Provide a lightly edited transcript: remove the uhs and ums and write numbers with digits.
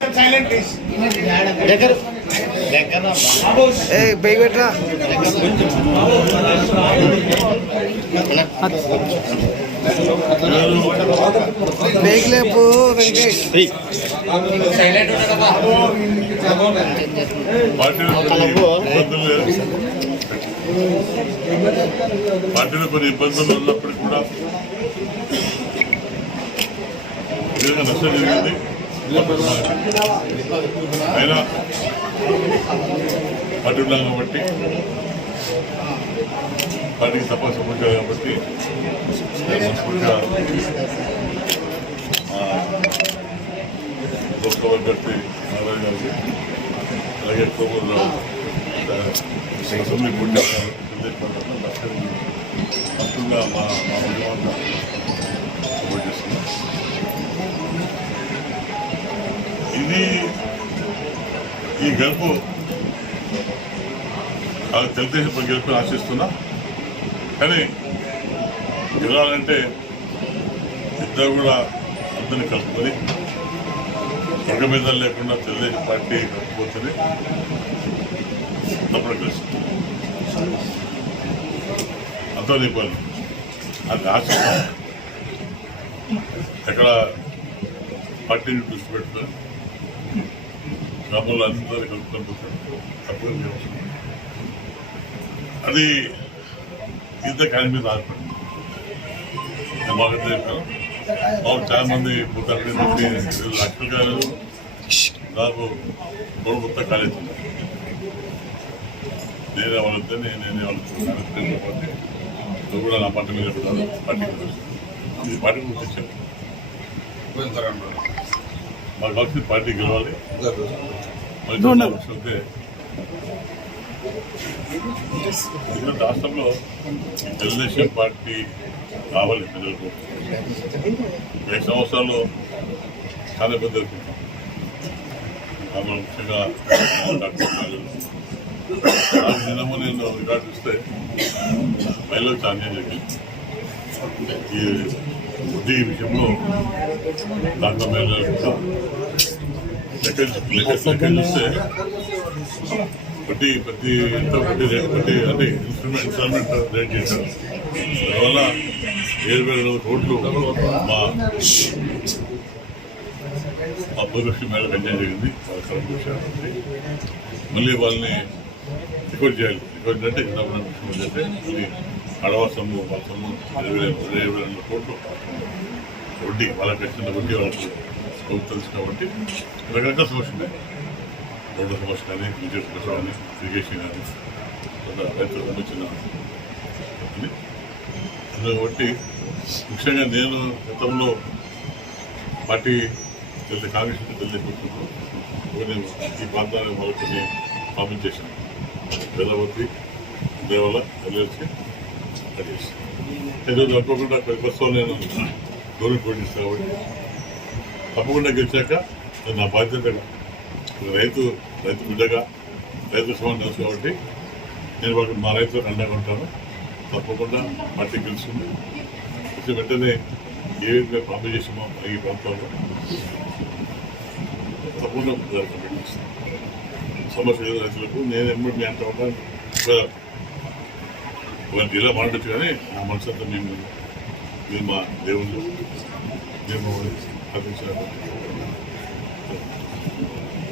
బెట్రా లేపు వెంకటేష్ పార్టీలో కొన్ని ఇబ్బందులు ఉన్నప్పటికీ కూడా నష్టం జరిగింది. అయినా పార్టీ ఉన్నాం కాబట్టి పార్టీకి తప్ప సపోర్ట్ చేయాలి కాబట్టి మనస్ఫూర్తిగా లోక్సభ అభ్యర్థి నారాయణ గారికి అలాగే కోమూరులో అసెంబ్లీ పోటీ చేస్తున్నారు. మొత్తంగా మా ఉద్యమంతా సపోర్ట్ చేస్తున్నాం. ఇది ఈ గెలుపు తెలుగుదేశం గెలుపుని ఆశిస్తున్నా. కానీ గెలవాలంటే ఇద్దరు కూడా అందరినీ కలుపుకొని వర్గభేదాలు లేకుండా తెలుగుదేశం పార్టీ కలుపుకోతుంది తప్పుడు కలుస్తుంది. అంతా చెప్పాలి అది ఆశిస్తాం. ఎక్కడ పార్టీని దృష్టి పెట్టుకొని గ్రామంలో అందరూ కలుపుకొని పోతాడు తప్పుడు అది ఇంత కానీ మీద ఆధారపడింది. మాకు చెప్పాను మాకు చాలా మంది పోతారు లక్షలుగా నాకు గొడవ మొత్తం కాలేదు. నేనే వాళ్ళతో నేనే వాళ్ళతో కాబట్టి నువ్వు కూడా నా పంట మీద పెడతాను. పార్టీ ఈ పార్టీ గుర్తించాను. మాకు కలిసి పార్టీ గెలవాలి. వస్తే రాష్ట్రంలో తెలుగుదేశం పార్టీ కావాలి ప్రజలకు. 5 సంవత్సరాల్లో చాలా ఇబ్బంది జరుగుతుంటాం. ముఖ్యంగా నిన్నమో నేను రికార్డు చూస్తే మహిళలు చాలా అన్యాయం జరిగింది. ఈ వడ్డీ విషయంలో దాంట్లో మహిళలు లెక్క చూస్తే వడ్డీ ప్రతి ఎంత వడ్డీ రేటు బట్టి అంటే ఇన్స్టాల్మెంట్ రేట్ చేశారు. దానివల్ల 7,000 కోట్లు మా పొజిషన్ మేర అన్యాయం జరిగింది. మళ్ళీ వాళ్ళని రికార్డ్ చేయాలి. రికార్డ్ అంటే అంటే మళ్ళీ అడవ సొమ్ము వాళ్ళ సొమ్ము 20,000 కోట్లు వడ్డీ వాళ్ళకి వచ్చిన వడ్డీ వాళ్ళకి తెలుసు. కాబట్టి రకరకాల సమస్య ఉన్నాయి. రోడ్ల సమస్య కానీ, విద్యుత్ సమస్య కానీ, ఇరిగేషన్ కానీ, రైతులకు సంబంధించిన కాబట్టి ముఖ్యంగా నేను గతంలో పార్టీ కాంగ్రెస్ తెలుగుదేశం ఈ ప్రాంతాన్ని వాళ్ళకి కామెంట్ చేశాను. వేలావతి దేవాల ఎల్ఎల్సి కట్టేసి ఈరోజు అనుకోకుండా ప్రతిపక్షంలో నేను గవర్నమెంట్ పోటీస్తాను. కాబట్టి తప్పకుండా గెలిచాక నా బాధ్యతగా రైతు బిడ్డగా రైతు సమానం తెలుసు. కాబట్టి నేను వాళ్ళకి మా రైతులకు అండగా ఉంటాను. తప్పకుండా పార్టీ గెలుస్తుంది. వెంటనే ఏ విధంగా ప్రామిస్ చేసామో ఈ ప్రాంతంలో తప్పకుండా కంప్లీట్ చేస్తాను. సమస్య లేదు రైతులకు. నేను ఎమ్మడి అంటా ఉంటాను. ఒక జిల్లా మాట్లాడచ్చు కానీ నా మనసు అంతా మేము మా దేవుళ్ళు మేము సాధించారు.